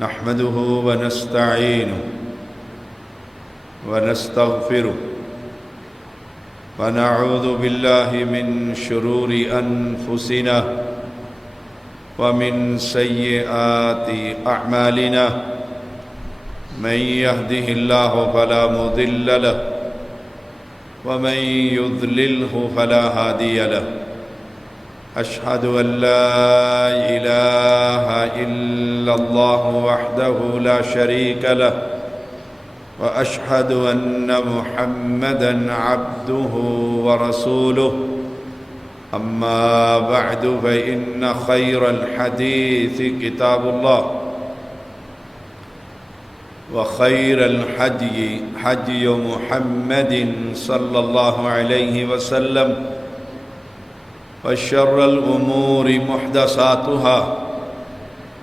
نحمده ونستعينه ونستغفره ونعوذ بالله من شرور أنفسنا ومن سيئات أعمالنا من يهده الله فلا مضل له ومن يضلله فلا هادي له أشهد أن لا إله إلا الله وحده لا شريك له وأشهد أن محمدًا عبده ورسوله أما بعد فإن خير الحديث كتاب الله وخير الحدي حدي محمد صلى الله عليه وسلم وشر الأمور محدثاتها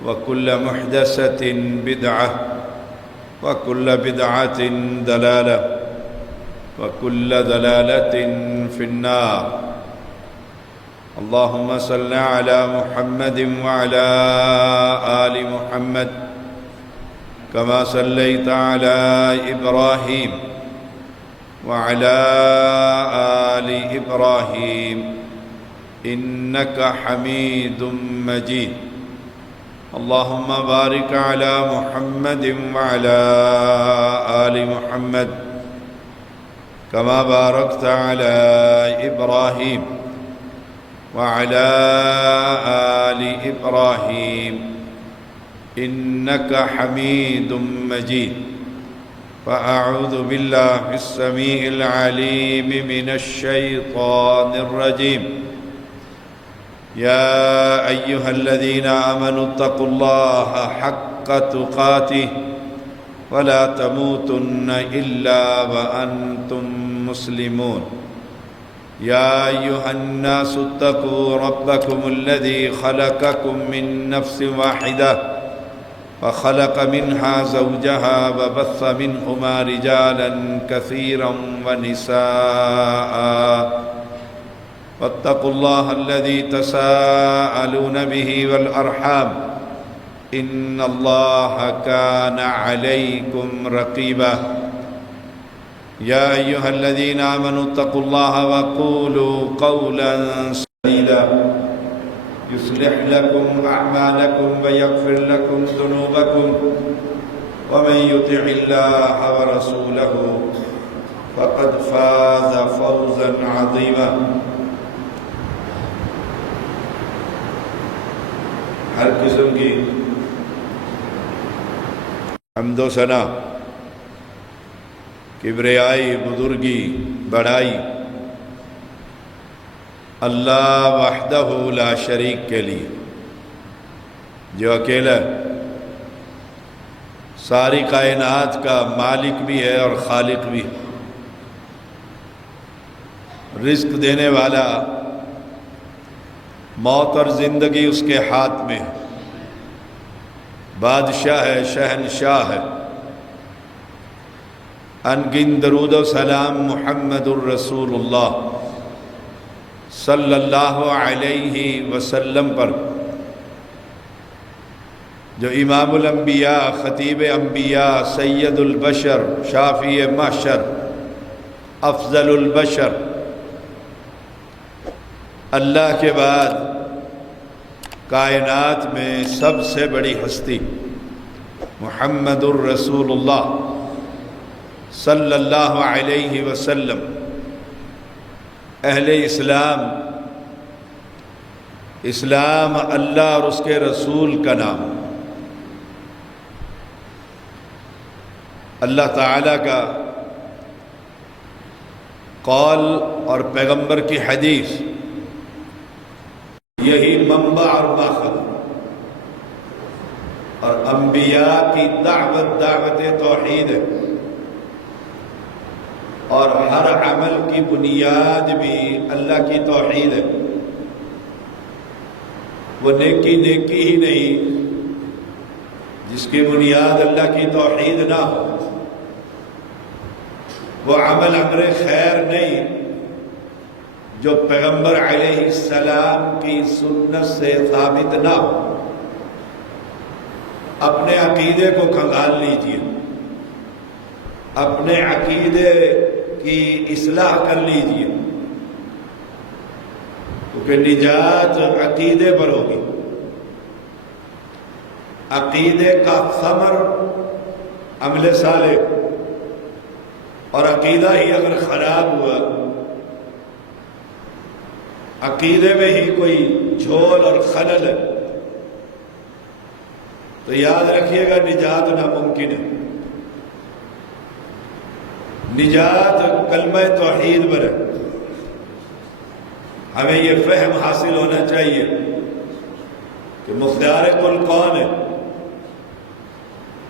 وكل محدثة بدعة وكل بدعة ضلالة وكل ضلالة في النار اللهم صل على محمد وعلى آل محمد كما صليت على إبراهيم وعلى آل إبراهيم إنك حميد مجيد اللهم بارك على محمد وعلى آل محمد كما باركت على إبراهيم وعلى آل إبراهيم إنك حميد مجيد فأعوذ بالله السميع العليم من الشيطان الرجيم يا أيها الذين آمنوا اتقوا الله حق تقاته ولا تموتن إلا وأنتم مسلمون يا أيها الناس اتقوا ربكم الذي خلقكم من نفس واحدة وخلق منها زوجها وبث منهما رجالا كثيرا ونساء واتقوا الله الذي تساءلون به والأرحام إن الله كان عليكم رقيبا يا أيها الذين آمنوا اتقوا الله وقولوا قولا سديدا يصلح لكم أعمالكم ويغفر لكم ذنوبكم ومن يطع الله ورسوله فقد فاز فوزا عظيما ہر قسم کی حمد و ثنا کبریائی بزرگی بڑائی اللہ وحدہ لا شریک کے لیے جو اکیلا ساری کائنات کا مالک بھی ہے اور خالق بھی ہے، رزق دینے والا، موت اور زندگی اس کے ہاتھ میں ہے، بادشاہ ہے، شہنشاہ ہے۔ انگن درود و سلام محمد الرسول اللہ صلی اللہ علیہ وسلم پر، جو امام الانبیاء، خطیب انبیاء، سید البشر، شافی محشر، افضل البشر، اللہ کے بعد کائنات میں سب سے بڑی ہستی محمد الرسول اللہ صلی اللہ علیہ وسلم، اہل اسلام، اسلام اللہ اور اس کے رسول کا نام، اللہ تعالیٰ کا قول اور پیغمبر کی حدیث، یہی منبع اور ماخذ، اور انبیاء کی دعوت توحید ہے، اور ہر عمل کی بنیاد بھی اللہ کی توحید ہے۔ وہ نیکی ہی نہیں جس کی بنیاد اللہ کی توحید نہ ہو، وہ عمل امر خیر نہیں جو پیغمبر علیہ السلام کی سنت سے ثابت نہ ہو۔ اپنے عقیدے کو کھنگال لیجئے، اپنے عقیدے کی اصلاح کر لیجئے، کیونکہ نجات عقیدے پر ہوگی۔ عقیدے کا ثمر عمل صالح، اور عقیدہ ہی اگر خراب ہوا، عقیدے میں ہی کوئی جھول اور خلل ہے، تو یاد رکھیے گا نجات ناممکن ہے۔ نجات کلمہ توحید پر ہے۔ ہمیں یہ فہم حاصل ہونا چاہیے کہ مختار کل کون ہے؟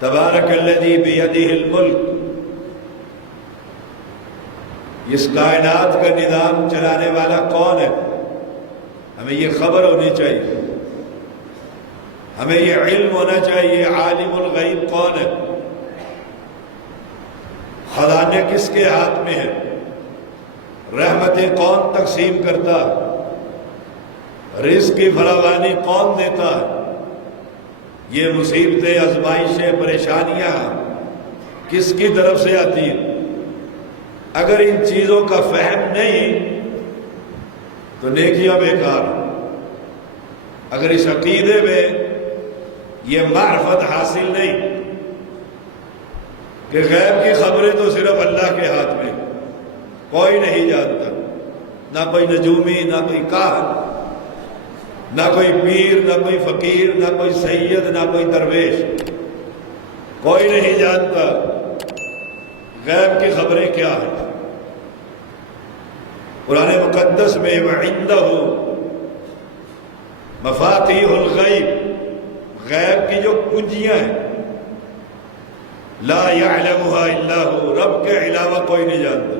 تبارک الذی بیدہ الملک۔ اس کائنات کا نظام چلانے والا کون ہے؟ ہمیں یہ خبر ہونی چاہیے، ہمیں یہ علم ہونا چاہیے۔ عالم الغیب کون ہے؟ خزانے کس کے ہاتھ میں ہیں؟ رحمتیں کون تقسیم کرتا ہے؟ رزق کی فراوانی کون دیتا ہے؟ یہ مصیبتیں، آزمائشیں، پریشانیاں کس کی طرف سے آتی ہیں؟ اگر ان چیزوں کا فہم نہیں تو نیکیاں بیکار ہیں۔ اگر اس عقیدے میں یہ معرفت حاصل نہیں کہ غیب کی خبریں تو صرف اللہ کے ہاتھ میں، کوئی نہیں جانتا، نہ کوئی نجومی، نہ کوئی کاہن، نہ کوئی پیر، نہ کوئی فقیر، نہ کوئی سید، نہ کوئی درویش، کوئی نہیں جانتا غیب کی خبریں کیا ہیں۔ قرآن مقدس میں وَعِندَهُ مفاتیح الغیب، غیب کی جو کنجیاں ہیں، لا يعلمها الا هو، رب کے علاوہ کوئی نہیں جانتا۔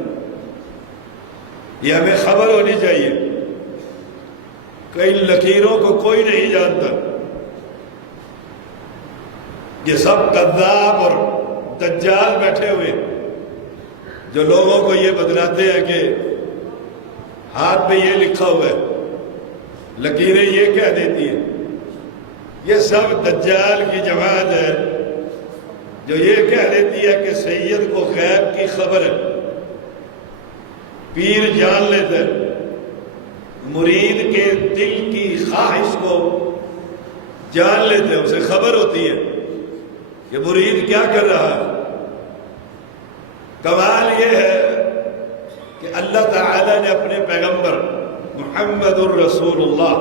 یہ ہمیں خبر ہونی چاہیے کہ ان لکیروں کو کوئی نہیں جانتا۔ یہ سب کذاب اور دجال بیٹھے ہوئے جو لوگوں کو یہ بتلاتے ہیں کہ ہاتھ پہ یہ لکھا ہوا ہے، لکیریں یہ کہہ دیتی ہیں، یہ سب دجال کی جماعت ہے جو یہ کہہ دیتی ہے کہ سید کو غیب کی خبر ہے، پیر جان لیتا ہے، مرید کے دل کی خواہش کو جان لیتے ہیں، اسے خبر ہوتی ہے کہ مرید کیا کر رہا ہے۔ کمال یہ ہے کہ اللہ تعالیٰ نے اپنے پیغمبر محمد الرسول اللہ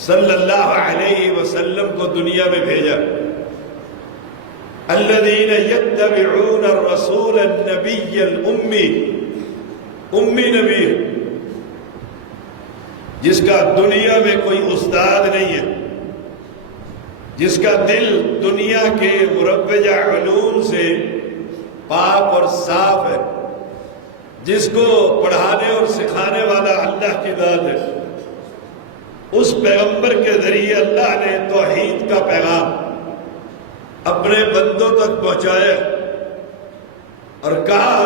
صلی اللہ علیہ وسلم کو دنیا میں بھیجا۔ الذین یتبعون الرسول النبی الامی، امی نبی جس کا دنیا میں کوئی استاد نہیں ہے، جس کا دل دنیا کے مروجہ علوم سے پاک اور صاف ہے، جس کو پڑھانے اور سکھانے والا اللہ کی ذات ہے۔ اس پیغمبر کے ذریعے اللہ نے توحید کا پیغام اپنے بندوں تک پہنچایا اور کہا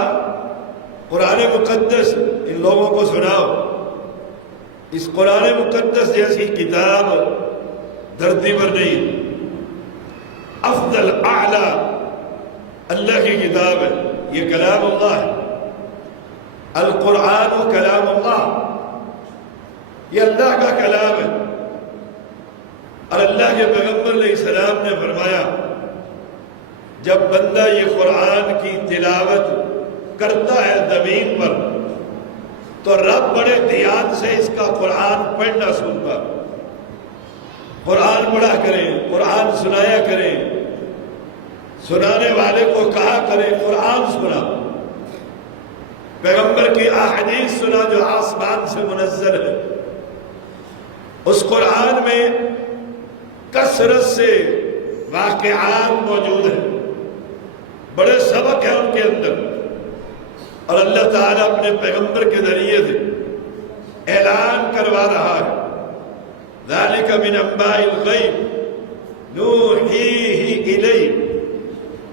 قرآن مقدس ان لوگوں کو سناؤ۔ اس قرآن مقدس جیسی کتاب دھرتی پر نہیں، افضل اعلیٰ اللہ کی کتاب ہے، یہ کلام اللہ ہے۔ القرآن کلام اللہ، یہ اللہ کا کلام ہے۔ اور اللہ کے پیغمبر علیہ السلام نے فرمایا جب بندہ یہ قرآن کی تلاوت کرتا ہے زمین پر تو رب بڑے دھیان سے اس کا قرآن پڑھنا سنتا۔ قرآن پڑھا کریں، قرآن سنایا کریں، سنانے والے کو کہا کریں قرآن سنا، پیغمبر کی احادیث سنا جو آسمان سے منزل ہے۔ اس قرآن میں کثرت سے واقعات موجود ہیں، بڑے سبق ہیں ان کے اندر، اور اللہ تعالیٰ اپنے پیغمبر کے ذریعے سے اعلان کروا رہا ہے ذالک من انباء الغیب نوحیہ الیک،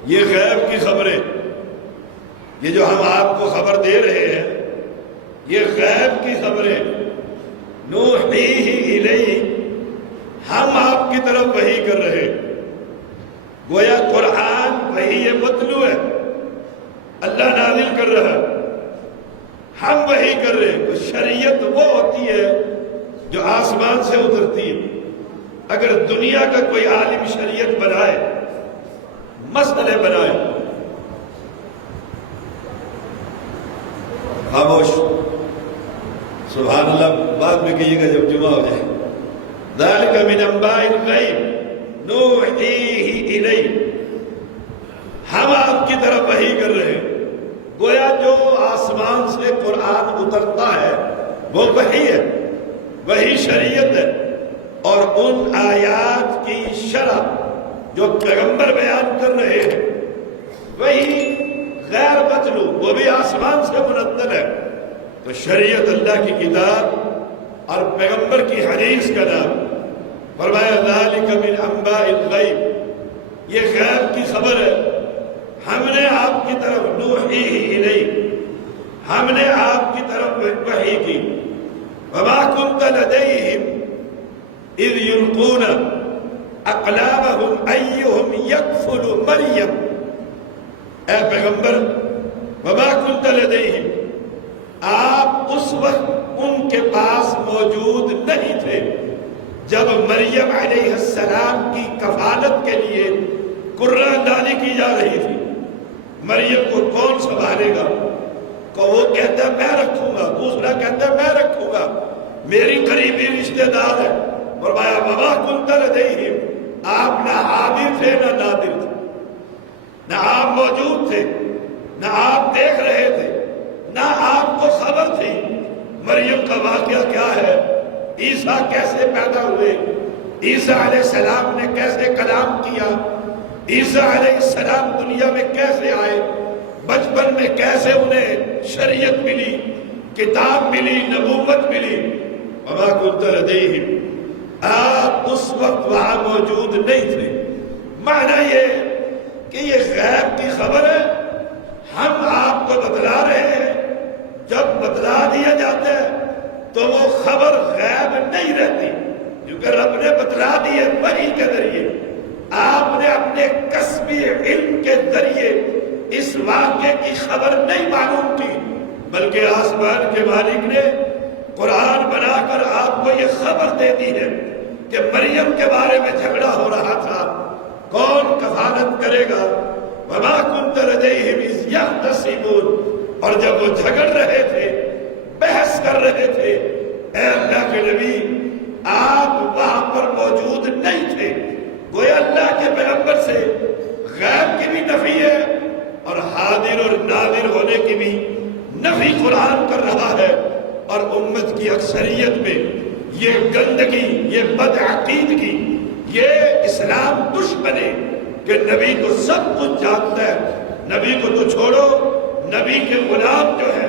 یہ غیب کی خبریں، یہ جو ہم آپ کو خبر دے رہے ہیں یہ غیب کی خبریں، نوحیہ الیک، ہم آپ کی طرف وحی کر رہے ہیں۔ گویا قرآن وہی متلو ہے، اللہ نازل کر رہا ہے، ہم وہی کر رہے ہیں۔ شریعت وہ ہوتی ہے جو آسمان سے اترتی ہے۔ اگر دنیا کا کوئی عالم شریعت بنائے، مسئلے بنائے، خاموش، سبحان اللہ بعد میں کہیے گا جب جمعہ ہو جائے۔ ذالک من انباء الغیب نوحیہ الیک، ہم آپ کی طرف وحی کر رہے ہیں۔ گویا جو آسمان سے قرآن اترتا ہے وہ وحی ہے، وہی شریعت ہے، اور ان آیات کی شرح جو پیغمبر بیان کر رہے ہیں وہی غیر متلو، وہ بھی آسمان سے منزل ہے۔ تو شریعت اللہ کی کتاب اور پیغمبر کی حدیث کا نام، فرمایا ذالک من انباء الغیب، یہ غیب کی خبر ہے، ہم نے آپ کی طرف نوحیہ الیک، ہم نے آپ کی طرف وحی کی۔ وما کنت لدیہم اذ یلقون اقلامہم ایہم یکفل مریم، اے پیغمبر وما کنت لدیہم، آپ اس وقت ان کے پاس موجود نہیں تھے جب مریم علیہ السلام کی کفالت کے لیے قرآن دانی کی جا رہی تھی۔ مریم کو کون سنبھالے گا؟ کہ وہ کہتا ہے میں رکھوں گا، دوسرا کہتا ہے میں رکھوں گا، میری قریبی رشتہ دار ہے۔ فرمایا وما کنت لدیہم، آپ نہ حاضر تھے نہ نادر تھے، نہ آپ موجود تھے نہ آپ دیکھ رہے تھے، نہ آپ کو خبر تھی مریم کا واقعہ کیا ہے، عیسیٰ کیسے پیدا ہوئے، عیسیٰ علیہ السلام نے کیسے کلام کیا، عیسیٰ علیہ السلام دنیا میں کیسے آئے، بچپن میں کیسے انہیں شریعت ملی، کتاب ملی، نبوت ملی۔ وما کنت لدیہم، آپ اس وقت وہاں موجود نہیں تھے۔ معنی یہ کہ یہ غیب کی خبر ہے، ہم آپ کو بتلا رہے ہیں۔ جب بتلا دیا جاتا ہے تو وہ خبر غیب نہیں رہتی، کیونکہ رب نے بتلا دی ہے وحی کے ذریعے۔ آپ نے اپنے کسبی علم کے ذریعے اس واقعے کی خبر نہیں معلوم کی، بلکہ آسمان کے مالک نے قرآن بنا کر آپ کو یہ خبر دے دی ہے کہ مریم کے بارے میں جھگڑا ہو رہا تھا، کون کفالت کرے گا۔ وما کنت لدیہم اذ یختصمون، اور جب وہ جھگڑ رہے تھے، بحث کر رہے تھے، اے اللہ کے نبی آپ وہاں پر موجود نہیں تھے۔ گویا اللہ کے پیغمبر سے غیب کی بھی نفی ہے اور حاضر اور ناظر ہونے کی بھی نفی قرآن کر رہا ہے، اور امت کی اکثریت میں یہ گندگی، یہ بدعقیدگی، یہ اسلام دشمنی کہ نبی تو سب کچھ جانتا ہے، نبی کو تو چھوڑو، نبی کے غلام جو ہے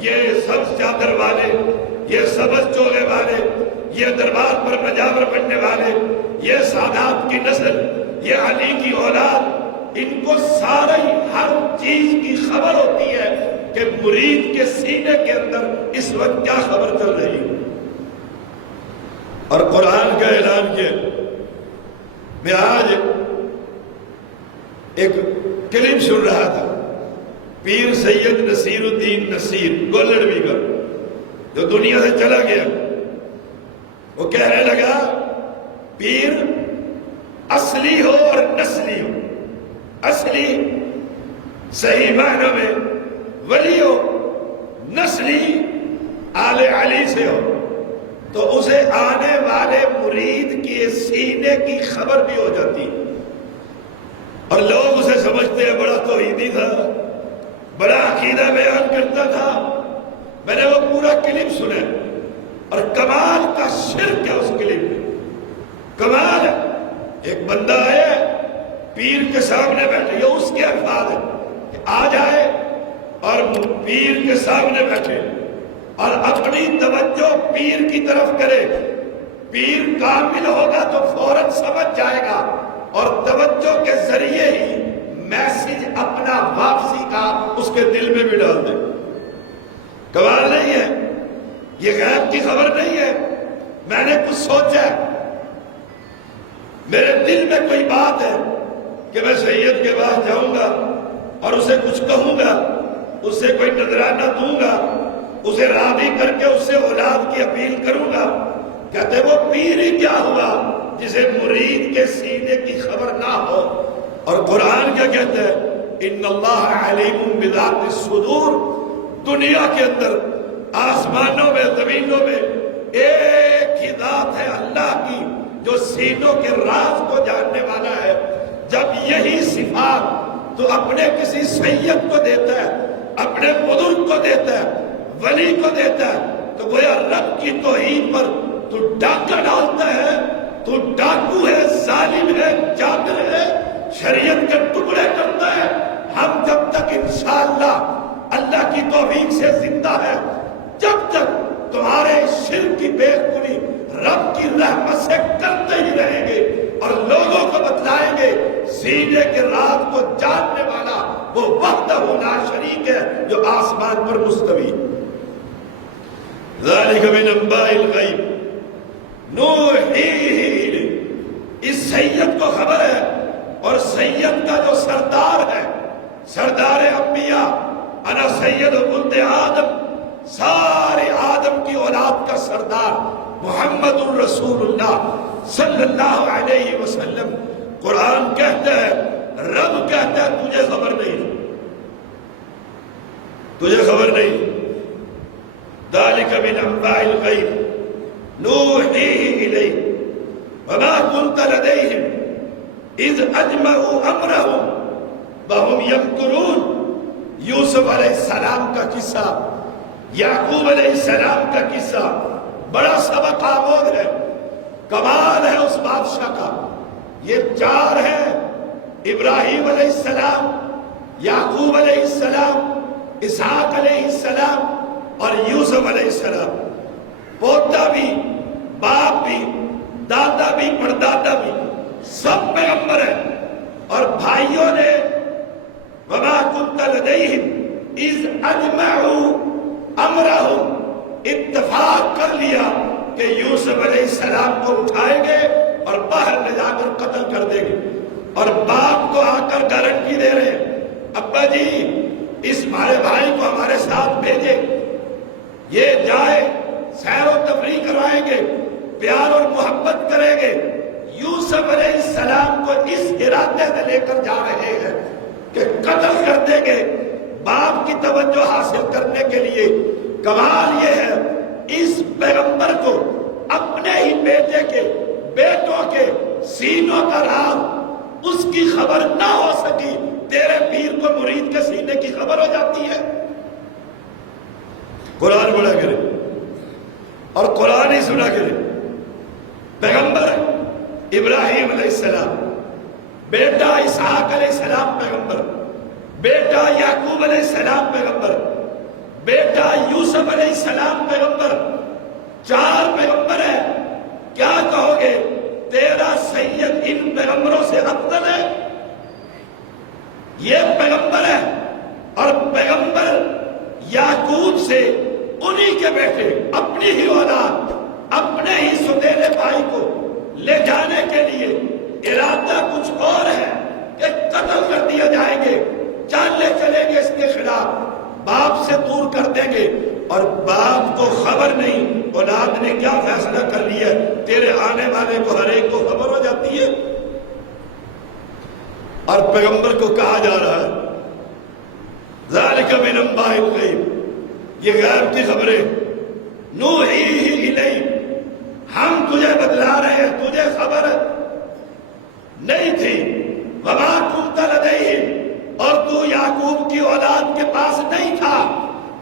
یہ سبز چادر والے، یہ سبز چولے والے، یہ دربار پر مجاور بننے والے، یہ سادات کی نسل، یہ علی کی اولاد، ان کو ساری ہر چیز کی خبر ہوتی ہے کہ مرید کے سینے کے اندر اس وقت کیا خبر چل رہی ہے۔ اور قرآن کا اعلان کیا۔ میں آج ایک کلپ سن رہا تھا، پیر سید نصیر الدین نصیر گولڑوی کا، جو دنیا سے چلا گیا، وہ کہنے لگا پیر اصلی ہو اور نسلی ہو، اصلی صحیح معنی میں ولی ہو، نسلی آل علی سے ہو تو اسے آنے والے مرید کے سینے کی خبر بھی ہو جاتی، اور لوگ اسے سمجھتے ہیں بڑا توحیدی تھا، بڑا عقیدہ بیان کرتا تھا۔ میں نے وہ پورا کلپ سنا اور کمال کا شرک ہے اس کلپ میں، کمال ہے۔ ایک بندہ ہے پیر کے سامنے بیٹھے، یہ اس کے الفاظ ہے کہ آ جائے اور پیر کے سامنے بیٹھے اور اپنی توجہ پیر کی طرف کرے، پیر کامل ہوگا تو فوراً سمجھ جائے گا اور توجہ کے ذریعے ہی میسج اپنا واپسی کا اس کے دل میں بھی ڈال دے۔ کمال نہیں ہے؟ یہ غیب کی خبر نہیں ہے۔ میں نے کچھ سوچا، میرے دل میں کوئی بات ہے، کہ میں سید کے پاس جاؤں گا اور اسے کچھ کہوں گا، اسے کوئی نذرانہ دوں گا، اسے راضی کر کے اس سے اولاد کی اپیل کروں گا۔ کہتے وہ پیر ہی کیا ہوا جسے مرید کے سینے کی خبر نہ ہو۔ اور قرآن کیا کہتا ہے؟ ان اللہ علیم بذات الصدور۔ دنیا کے اندر، آسمانوں میں، زمینوں میں ایک ہی ذات ہے اللہ کی جو سینوں کے راز کو جاننے والا ہے۔ جب یہی صفات تو اپنے کسی سید کو دیتا ہے، اپنے بزرگ کو دیتا ہے، ولی کو دیتا ہے، تو گویا رب کی توحید پر تو ڈاکہ ڈالتا ہے، تو ڈاکو ہے، ظالم ہے، جابر ہے، شریعت کے ٹکڑے کرتا ہے۔ ہم جب تک انشاءاللہ اللہ کی توفیق سے زندہ ہے، جب تک تمہارے شرک کی بے کنی رب کی رحمت سے کرتے ہی رہیں گے اور لوگوں کو بتلائیں گے سینے کے راز کو جاننے والا وہ وحدہ لا شریک ہے جو آسمان پر مستوی۔ ذالک من انباء الغیب نوحیہ، اس سید کو خبر ہے، اور سید کا جو سردار ہے، سردار انبیاء، انا سید ولد آدم، سارے آدم کی اولاد کا سردار محمد الرسول اللہ صلی اللہ علیہ وسلم۔ قرآن کہتا ہے، رب کہتا ہے تجھے خبر نہیں، تجھے خبر نہیں۔ ذالک من انباء الغیب نوحیہ الیک وما کنت لدیہم اذ اجمعوا امرہم وہم یمکرون۔ یوسف علیہ السلام کا قصہ، یعقوب علیہ السلام کا قصہ بڑا سبق آموز ہے، کمال ہے اس بادشاہ کا۔ یہ چار ہیں، ابراہیم علیہ السلام، یعقوب علیہ السلام، اسحاق علیہ السلام اور یوسف علیہ السلام۔ پوتا بھی، باپ بھی، دادا بھی، پردادا بھی، سب پیغمبر ہیں۔ اور بھائیوں نے وما كنت لديهم اذ اجمعوا امرهم، اتفاق کر لیا کہ یوسف علیہ السلام کو اٹھائیں گے اور باہر لے جا کر قتل کر دیں گے۔ اور باپ کو آ کر گارنٹی دے رہے ہیں، ابا جی اس ہمارے بھائی کو ہمارے ساتھ بھیجے، یہ جائے سیر و تفریح کروائیں گے، پیار اور محبت کریں گے۔ یوسف علیہ السلام کو اس ارادے سے لے کر جا رہے ہیں کہ قتل کر دیں گے، باپ کی توجہ حاصل کرنے کے لیے۔ کمال یہ ہے اس پیغمبر کو اپنے ہی بیٹے کے، بیٹوں کے سینوں کا راز اس کی خبر نہ ہو سکی، تیرے پیر کو مرید کے سینے کی خبر ہو جاتی ہے۔ قرآن پڑھا کرے اور قرآن ہی سنا کرے۔ پیغمبر ابراہیم علیہ السلام، بیٹا اسحاق علیہ السلام پیغمبر، بیٹا یعقوب علیہ السلام پیغمبر، بیٹا یوسف علیہ السلام پیغمبر، چار پیغمبر ہیں۔ کیا کہو گے تیرا سید ان پیغمبروں سے افضل ہے؟ یہ پیغمبر ہے، اور پیغمبر یعقوب سے انہی کے بیٹے، اپنی ہی اولاد، اپنے ہی سوتیلے بھائی کو لے جانے کے لیے ارادہ کچھ اور ہے کہ قتل کر دیا جائیں گے، چالے چلیں گے اس کے خلاف، باپ سے دور کر دیں گے۔ اور باپ کو خبر نہیں اولاد نے کیا فیصلہ کر لیا ہے، تیرے آنے والے کو ہر ایک کو خبر ہو جاتی ہے۔ اور پیغمبر کو کہا جا رہا ہے ذالک من انباء الغیب، یہ غیب کی خبریں، نوحیہ الیک، ہم تجھے بتلا رہے ہیں، تجھے خبر نہیں تھی۔ وما کنت لدیہم، اور تو یعقوب کی اولاد کے پاس نہیں تھا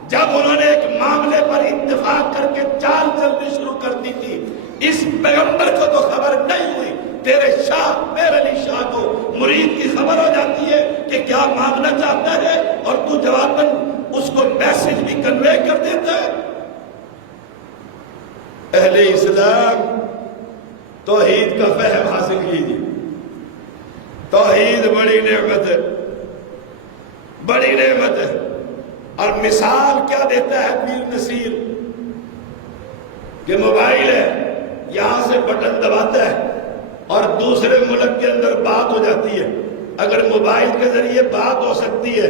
جب انہوں نے ایک معاملے پر اتفاق کر کے چال چلنی شروع کر دی تھی۔ اس پیغمبر کو تو خبر نہیں ہوئی، تیرے شاہ میر علی شاہ کو مرید کی خبر ہو جاتی ہے کہ کیا مانگنا چاہتا ہے، اور تو جواباً اس کو میسج بھی کنوے کر دیتا ہے۔ اہل اسلام توحید کا فہم حاصل کیجیے۔ توحید بڑی نعمت ہے، بڑی نعمت ہے۔ اور مثال کیا دیتا ہے پیر نصیر کہ موبائل ہے، یہاں سے بٹن دباتا ہے اور دوسرے ملک کے اندر بات ہو جاتی ہے، اگر موبائل کے ذریعے بات ہو سکتی ہے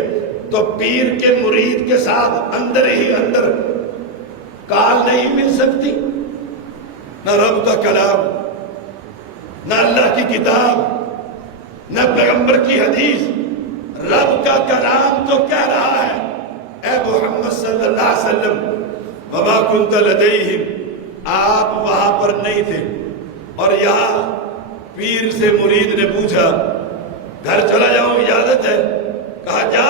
تو پیر کے مرید کے ساتھ اندر ہی اندر کال نہیں مل سکتی؟ نہ رب کا کلام، نہ اللہ کی کتاب، نہ پیغمبر کی حدیث، رب کا کلام تو کہہ رہا ہے اے محمد صلی اللہ علیہ وسلم وما کنت لدیہم، آپ وہاں پر نہیں تھے۔ اور یہاں پیر سے مرید نے پوچھا گھر چلا جاؤں اجازت ہے؟ کہا جا،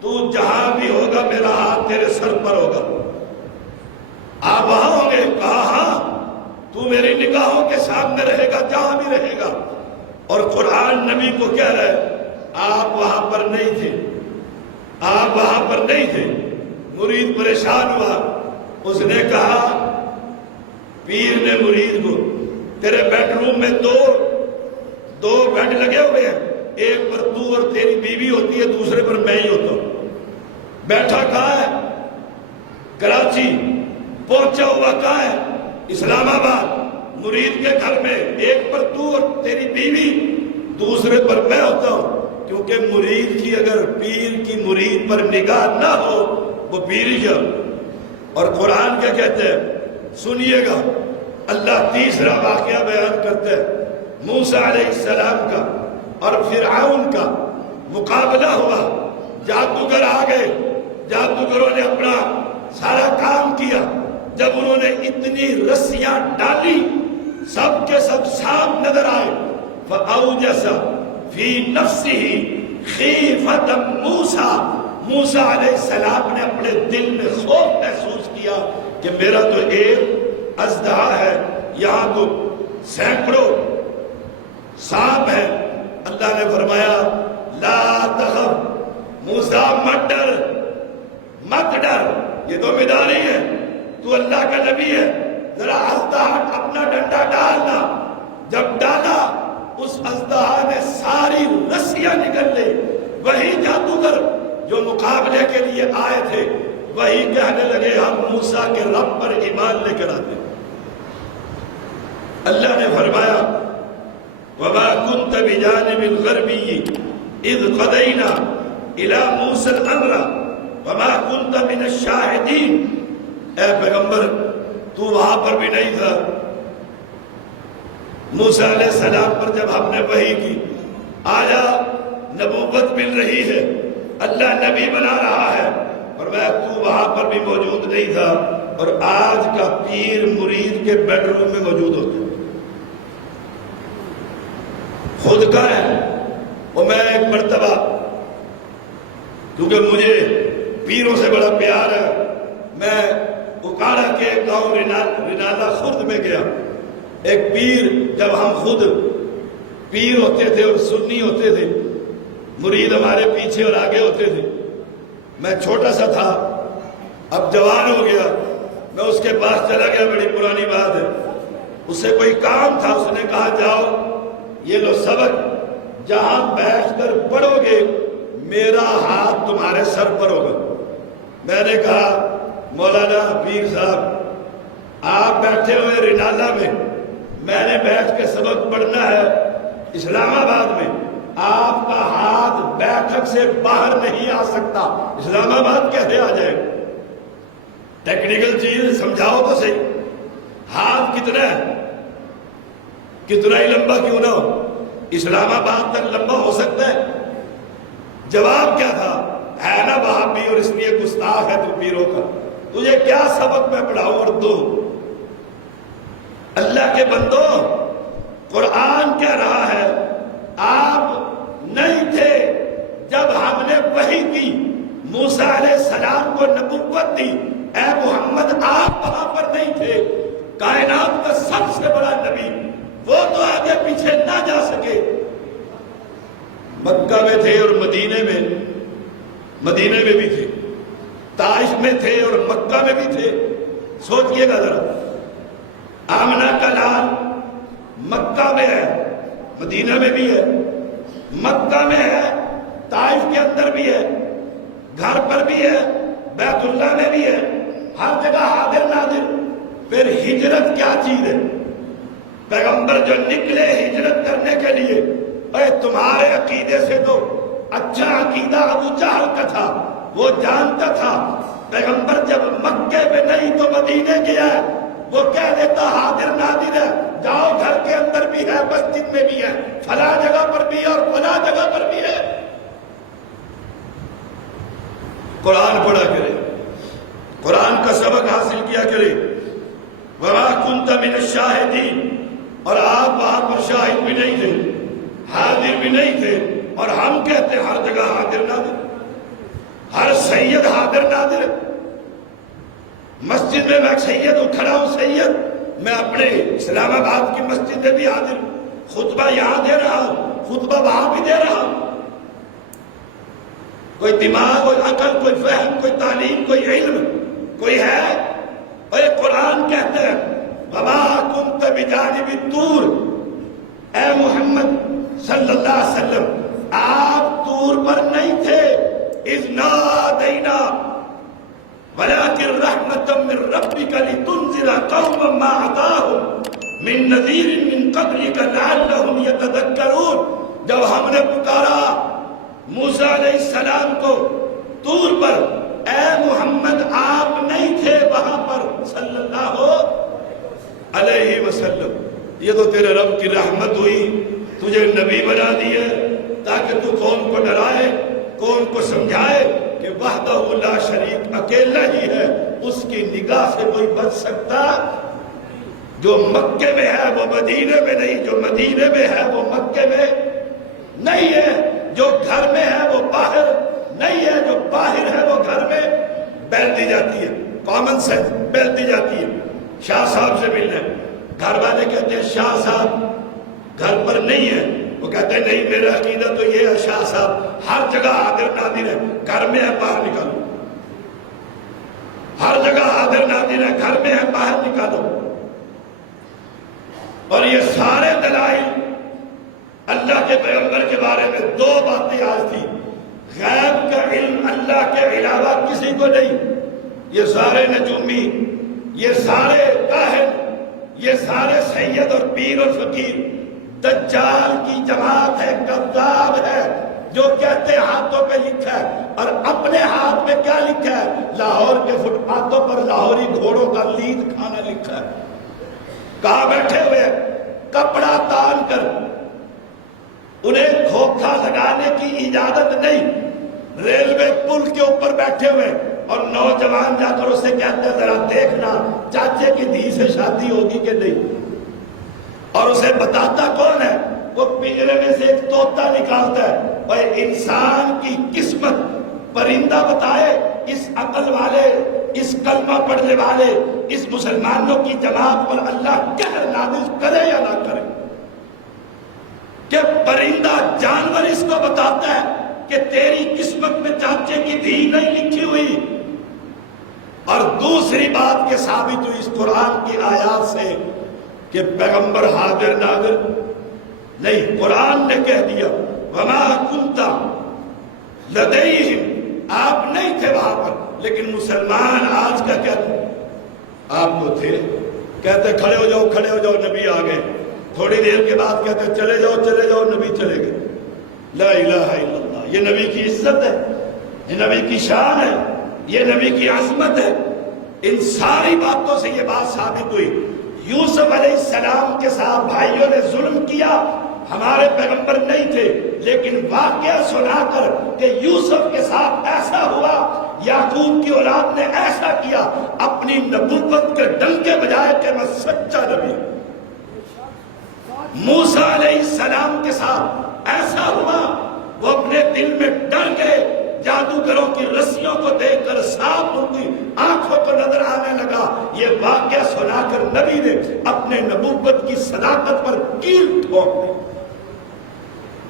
تو جہاں بھی ہوگا میرا ہاتھ تیرے سر پر ہوگا۔ آپ وہاں ہوں گے؟ کہا ہاں، تو میری نگاہوں کے سامنے رہے گا جہاں بھی رہے گا۔ اور قرآن نبی کو کہہ رہا ہے آپ وہاں پر نہیں تھے، آپ وہاں پر نہیں تھے۔ مرید پریشان ہوا، اس نے کہا، پیر نے مرید کو، تیرے بیڈ روم میں دو بیڈ لگے ہوئے ہیں، ایک پر تو اور تیری بیوی ہوتی ہے، دوسرے پر میں ہی ہوتا ہوں۔ بیٹھا کہاں ہے؟ کراچی۔ پہنچا ہوا کہاں ہے؟ اسلام آباد۔ مرید کے گھر میں ایک پر تو اور تیری بیوی، دوسرے پر میں ہوتا ہوں، کیونکہ مرید کی اگر پیر کی مرید پر نگاہ نہ ہو وہ پیر ہی ہے۔ اور قرآن کیا کہتے ہیں سنیے گا، اللہ تیسرا واقعہ بیان کرتے ہیں، موسیٰ علیہ السلام کا اور فرعون کا مقابلہ ہوا، جادوگر آ گئے، جادوگروں نے اپنا سارا کام کیا، جب انہوں نے اتنی رسیاں ڈالی سب کے سب سانپ نظر آئے، فَأَوْجَسَ فِي نَفْسِهِ خِیفَةً مُوسیٰ، موسیٰ علیہ السلام نے اپنے دل میں خوف محسوس کیا کہ میرا تو ایک اژدہا ہے، یہاں تو سینکڑوں سانپ ہے۔ اللہ نے فرمایا لا تخف، موسیٰ مت ڈر، مت ڈر، یہ تو مداری ہے، تو اللہ کا نبی ہے، ذرا اژدہا اپنا ڈنڈا ڈالنا۔ جب ڈالا اس اژدہا نے ساری رسیاں نکل لی۔ وہی جادوگر جو مقابلے کے لیے آئے تھے وہی کہنے لگے ہم موسیٰ کے رب پر ایمان لے کر آتے۔ اللہ نے فرمایا وَمَا كُنْتَ بِجَانِبِ الْغَرْبِيِّ إِذْ قَضَيْنَا إِلَى مُوسَى الْأَمْرَ وَمَا كُنْتَ مِنَ الشَّاهِدِينَ، اے پیغمبر تو وہاں پر بھی نہیں تھا۔ موسیٰ علیہ السلام پر جب ہم نے وحی کی، آیا نبوت مل رہی ہے، اللہ نبی بنا رہا ہے، اور میں تو وہاں پر بھی موجود نہیں تھا، اور آج کا پیر مرید کے بیڈ روم میں موجود ہوتا ہے۔ خود کا ہے وہ، میں ایک مرتبہ کیونکہ مجھے پیروں سے بڑا پیار ہے، میں اکاڑا کے گاؤں رنالہ خرد میں گیا۔ ایک پیر، جب ہم خود پیر ہوتے تھے اور سنی ہوتے تھے، مرید ہمارے پیچھے اور آگے ہوتے تھے، میں چھوٹا سا تھا، اب جوان ہو گیا، میں اس کے پاس چلا گیا، بڑی پرانی بات ہے، اس سے کوئی کام تھا، اس نے کہا جاؤ یہ لو سبق، جہاں بیٹھ کر پڑھو گے میرا ہاتھ تمہارے سر پر ہوگا۔ میں نے کہا مولانا پیر صاحب آپ بیٹھے ہوئے رنالہ میں نے بیٹھ کے سبق پڑھنا ہے اسلام آباد میں، آپ کا ہاتھ بیٹھک سے باہر نہیں آ سکتا، اسلام آباد کیسے آ جائے؟ ٹیکنیکل چیز سمجھاؤ تو صحیح، ہاتھ کتنا ہے، کتنا ہی لمبا کیوں نہ ہو، اسلام آباد تک لمبا ہو سکتا ہے؟ جواب کیا تھا؟ ہے نا وہابی اور اس لیے گستاخ ہے تو پیروں کا، تجھے کیا سبق میں پڑھاؤں اور دو؟ اللہ کے بندو، قرآن کہہ رہا ہے آپ نہیں تھے جب ہم نے وحی کی، موسیٰ علیہ السلام کو نبوت دی، اے محمد آپ وہاں پر نہیں تھے، کائنات کا سب سے بڑا نبی وہ تو آگے پیچھے نہ جا سکے۔ مکہ میں تھے اور مدینے میں بھی تھے، طائف میں تھے اور مکہ میں بھی تھے۔ سوچئے گا ذرا، آمنہ کا لال مکہ میں ہے، مدینہ میں بھی ہے، مکہ میں ہے، طائف کے اندر بھی ہے، گھر پر بھی ہے، بیت اللہ میں بھی ہے، ہر جگہ حاضر ناظر۔ پھر ہجرت کیا چیز ہے؟ پیغمبر جو نکلے ہجرت کرنے کے لیے، اے تمہارے عقیدے سے تو اچھا عقیدہ ابو جہل کا تھا، وہ جانتا تھا پیغمبر جب مکے میں نہیں تو مدینے گیا ہے، وہ کہہ دیتا حاضر ناظر ہے، جاؤ گھر کے اندر بھی ہے، مسجد میں بھی ہے، فلاں جگہ پر بھی ہے اور فلاں جگہ پر بھی ہے۔ قرآن پڑھا کرے، قرآن کا سبق حاصل کیا کرے۔ وَمَا كُنْتَ مِنَ الشَّاهِدِينَ، اور آپ وہاں پر شاہد بھی نہیں تھے، حاضر بھی نہیں تھے، اور ہم کہتے ہیں ہر جگہ حاضر ناظر، ہر سید حاضر ناظر ہے۔ مسجد میں میں سید ہوں، کھڑا ہوں سید، میں اپنے اسلام آباد کی مسجد میں بھی حاضر ہوں، خطبہ یہاں دے رہا ہوں، خطبہ وہاں بھی دے رہا ہوں۔ کوئی دماغ، کوئی عقل، کوئی فہم، کوئی تعلیم، کوئی علم کوئی ہے؟ اور یہ قرآن کہتے ہیں وَمَا كُنْتَ بِجَانِبِ الطُّورِ، اے محمد صلی اللہ علیہ وسلم آپ طور پر نہیں تھے، اِذْ نَادَيْنَا وَلَٰكِنْ رَحْمَةً مِّن رَّبِّكَ لِتُنذِرَ قَوْمًا مَّا أَتَاهُم مِّن نَّذِيرٍ مِّن قَبْلِكَ لَعَلَّهُمْ يَتَذَكَّرُونَ۔ جب ہم نے پکارا موسیٰ علیہ السلام کو طور پر، اے محمد آپ نہیں تھے وہاں پر صلی اللہ علیہ وسلم، یہ تو تیرے رب کی رحمت ہوئی، تجھے نبی بنا دیا تاکہ تو قوم کو ڈرائے، قوم کو سمجھائے کہ وحدہ لا شریک اکیلا ہی ہے، اس کی نگاہ سے کوئی بچ سکتا؟ جو مکے میں ہے وہ مدینے میں نہیں، جو مدینے میں ہے وہ مکے میں نہیں ہے، جو گھر میں ہے وہ باہر نہیں ہے، جو باہر ہے وہ گھر میں بیل دی جاتی ہے، کامن سینس بیل دی جاتی ہے۔ شاہ صاحب سے ملنا ہے، گھر والے کہتے ہیں شاہ صاحب گھر پر نہیں ہے، وہ کہتے ہیں نہیں میرا عقیدہ تو یہ ہے شاہ صاحب ہر جگہ حاضر ناظر ہے، گھر میں ہے باہر نکالو، ہر جگہ حاضر ناظر ہے، گھر میں ہے باہر نکالو۔ اور یہ سارے دلائل اللہ کے پیغمبر کے بارے میں دو باتیں آج تھی، غیب کا علم اللہ کے علاوہ کسی کو نہیں، یہ سارے نجومی، یہ سارے کاہن، یہ سارے سید اور پیر اور فقیر دجال کی جماعت ہے، کذاب ہے، جو کہتے ہیں ہاتھوں پہ لکھا ہے، اور اپنے ہاتھ میں کیا لکھا ہے؟ لاہور کے فٹ پاتھوں پر لاہوری گھوڑوں کا لید کھانا لکھا ہے۔ کہاں بیٹھے ہوئے کپڑا تان کر، انہیں دھوکہ لگانے کی اجازت نہیں، ریلوے پل کے اوپر بیٹھے ہوئے اور نوجوان جا کر اسے کہتے ہیں ذرا دیکھنا چاچے کی دھی سے شادی ہوگی کہ نہیں، اور اسے بتاتا کون ہے؟ وہ پنجرے میں سے ایک طوطا نکالتا ہے، اور انسان کی قسمت پرندہ بتائے اس عقل والے، اس کلمہ پڑھنے والے، اس مسلمانوں کی جماعت پر اللہ قہر نازل کرے یا نہ کرے، کہ پرندہ جانور اس کو بتاتا ہے کہ تیری قسمت میں چاچے کی دھی نہیں لکھی ہوئی۔ اور دوسری بات کہ ثابت ہوئی اس قرآن کی آیات سے کہ پیغمبر حاضر ناظر نہیں، قرآن نے کہہ دیا وَمَا كُنْتَ لَدَيْهِمْ، آپ نہیں تھے وہاں پر، لیکن مسلمان آج کا کہتے آپ کو تھے، کہتے کھڑے ہو جاؤ کھڑے ہو جاؤ، نبی آ گئے، تھوڑی دیر کے بعد کہتے چلے جاؤ نبی چلے گئے۔ لا الہ الا اللہ، یہ نبی کی عزت ہے، یہ نبی کی شان ہے، یہ نبی کی عظمت ہے۔ ان ساری باتوں سے یہ بات ثابت ہوئی، یوسف علیہ السلام کے ساتھ بھائیوں نے ظلم کیا، ہمارے پیغمبر نہیں تھے، لیکن واقعہ سنا کر کہ یوسف کے ساتھ ایسا ہوا، یعقوب کی اولاد نے ایسا کیا، اپنی نبوت کے ڈنکے بجائے کہ میں سچا نبی ہوں۔ موسیٰ علیہ السلام کے ساتھ ایسا ہوا، وہ اپنے دل میں ڈر گئے، جادوگروں کی رسیوں کو دیکھ کر سانپ ان کی آنکھوں کو نظر آنے لگا، یہ واقعہ سنا کر نبی نے اپنے نبوت کی صداقت پر کیل ٹھوک دی۔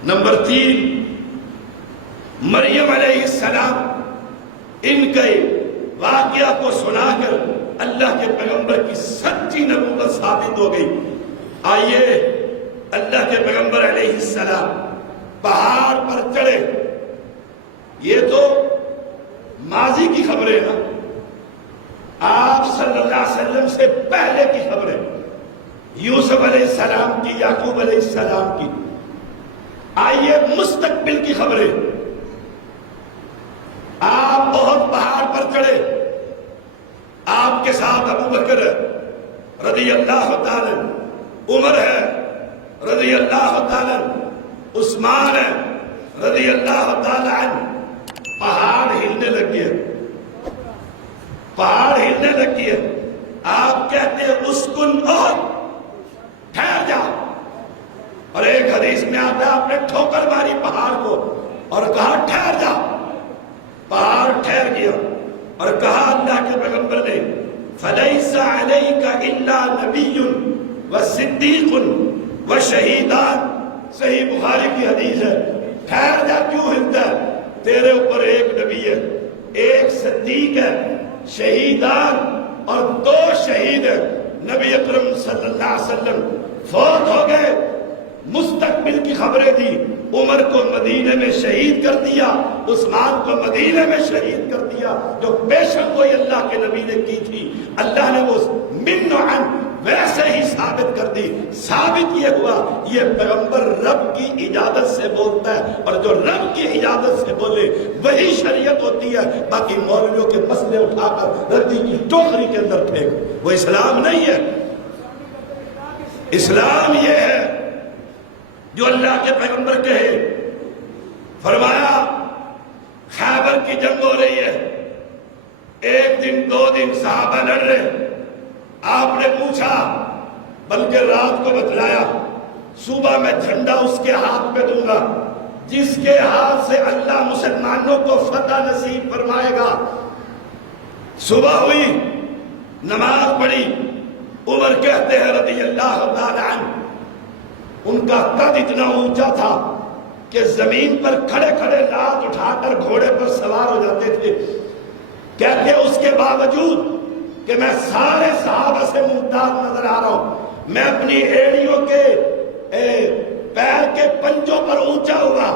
نمبر 3، مریم علیہ السلام، ان کے واقعہ کو سنا کر اللہ کے پیغمبر کی سچی نبوت ثابت ہو گئی۔ آئیے اللہ کے پیغمبر علیہ السلام پہاڑ پر چڑھے، یہ تو ماضی کی خبریں نا، آپ صلی اللہ علیہ وسلم سے پہلے کی خبریں، یوسف علیہ السلام کی، یعقوب علیہ السلام کی۔ آئیے مستقبل کی خبریں. آپ احد پہاڑ پر چڑھے، آپ کے ساتھ ابو بکر رضی اللہ تعالی، عمر ہے رضی اللہ تعالی، عثمان ہے رضی اللہ تعالی عنہ. پہاڑ ہلنے لگ گیا، پہاڑ ہلنے لگ گیا. آپ کہتے ہیں اسکن احد، ٹھہر جا. اور ایک حدیث میں آتا ہے آپ نے ٹھوکر ماری پہاڑ کو اور کہا ٹھہر جا. پہاڑ ٹھہر گیا اور کہا اللہ کے پیغمبر نے فَلَيْسَ عَلَيْكَ إِلَّا نَبِيٌّ وَصِدِّيقٌ وَشَهِيدَانِ. صحیح بخاری کی حدیث ہے. ٹھہر جا، کیوں ہلتا ہے؟ تیرے اوپر ایک نبی ہے، ایک صدیق ہے، شہیدان اور 2 شہید ہیں. نبی اکرم صلی اللہ علیہ وسلم فوت ہو گئے، مستقبل کی خبریں دی. عمر کو مدینے میں شہید کر دیا، عثمان کو مدینے میں شہید کر دیا. جو پیشن گوئی اللہ کے نبی نے کی تھی، اللہ نے وہ من و عن ویسے ہی ثابت کر دی. ثابت یہ ہوا یہ پیغمبر رب کی اجازت سے بولتا ہے، اور جو رب کی اجازت سے بولے وہی شریعت ہوتی ہے. باقی مولویوں کے مسئلے اٹھا کر ردی کی ٹوکری کے اندر پھینک، وہ اسلام نہیں ہے. اسلام یہ ہے جو اللہ کے پیغمبر کہے. فرمایا خیبر کی جنگ ہو رہی ہے، 1 دن 2 دن صحابہ لڑ رہے. آپ نے پوچھا، بلکہ رات کو بتلایا، صبح میں جھنڈا اس کے ہاتھ پہ دوں گا جس کے ہاتھ سے اللہ مسلمانوں کو فتح نصیب فرمائے گا. صبح ہوئی، نماز پڑھی. عمر کہتے ہیں رضی اللہ تعالی عنہ، ان کا قد اتنا اونچا تھا کہ زمین پر کھڑے کھڑے لات اٹھا کر گھوڑے پر سوار ہو جاتے تھے. کہتے اس کے باوجود کہ میں سارے صحابہ سے ممتاز نظر آ رہا ہوں، میں اپنی ایڑیوں کے پیر کے پنجوں پر اونچا ہوا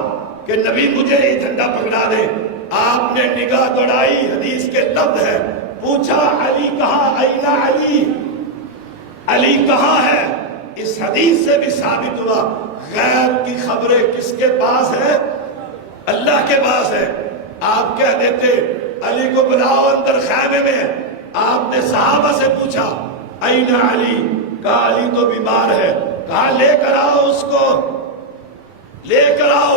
کہ نبی مجھے یہ جھنڈا پکڑا دے. آپ نے نگاہ دوڑائی، حدیث کے لفظ ہے، پوچھا علی کہاں؟ این علی، علی کہاں ہے؟ اس حدیث سے بھی ثابت ہوا غیب کی خبریں کس کے پاس ہے؟ اللہ کے پاس ہے. آپ کہہ دیتے علی کو بلاؤ اندر خیمے میں. آپ نے صحابہ سے پوچھا این علی؟ کہا علی تو بیمار ہے. کہا لے کر آؤ اس کو، لے کر آؤ.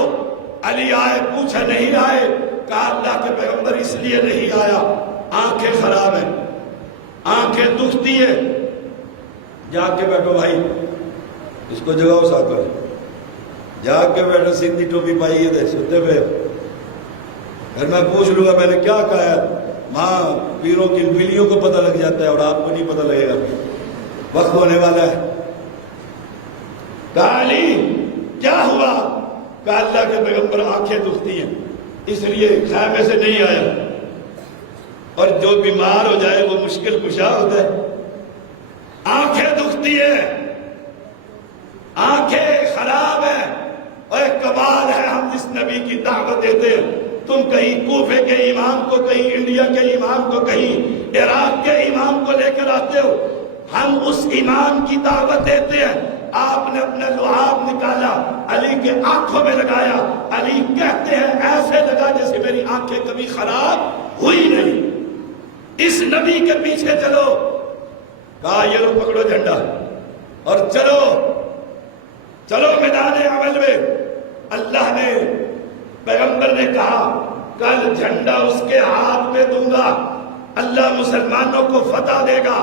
علی آئے، پوچھا نہیں آئے. کہا اللہ کے پیغمبر اس لیے نہیں آیا، آنکھیں خراب ہیں، آنکھیں دکھتی ہیں. جا کے بیٹھو بھائی، اس کو جگاؤ سا کر. جا کے بیٹھو، سندھی ٹوپی پائی ہے ستے پہ. پھر میں پوچھ لوں گا میں نے کیا کہا ہے. ماں پیروں کی بلیوں کو پتہ لگ جاتا ہے اور آپ کو نہیں پتہ لگے گا، وقت ہونے والا ہے. کہا علی کیا ہوا؟ کہا اللہ کے پیغمبر آنکھیں دکھتی ہیں اس لیے خیمے سے نہیں آیا. اور جو بیمار ہو جائے وہ مشکل کشا ہوتا ہے. آنکھیں دکھتی ہیں، آنکھیں خراب ہیں. اور ایک کمال ہے، ہم جس نبی کی دعوت دیتے ہیں، تم کہیں کوفے کے امام کو، کہیں انڈیا کے امام کو، کہیں عراق کے امام کو لے کر آتے ہو. ہم اس امام کی دعوت دیتے ہیں. آپ نے اپنا لعاب نکالا، علی کے آنکھوں میں لگایا. علی کہتے ہیں ایسے لگا جیسے میری آنکھیں کبھی خراب ہوئی نہیں. اس نبی کے پیچھے چلو. کہا یہ لو پکڑو جھنڈا اور چلو چلو میدان عمل میں. اللہ نے، پیغمبر نے کہا کل جھنڈا اس کے ہاتھ میں دوں گا، اللہ مسلمانوں کو فتح دے گا.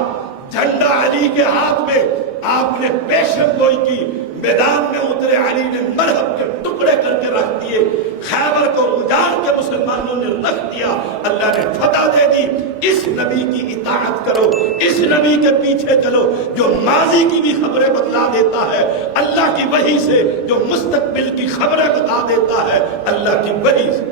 جھنڈا علی کے ہاتھ میں. آپ نے پیشن گوئی کی، میدان میں اترے. علی نے مرہب کے ٹکڑے کر کے رکھ دیے، خیبر کو اجاڑ کے مسلمانوں نے رکھ دیا. اللہ نے فتح دے دی. اس نبی کی اطاعت کرو، اس نبی کے پیچھے چلو جو ماضی کی بھی خبریں بتلا دیتا ہے اللہ کی وحی سے، جو مستقبل کی خبریں بتا دیتا ہے اللہ کی وحی سے.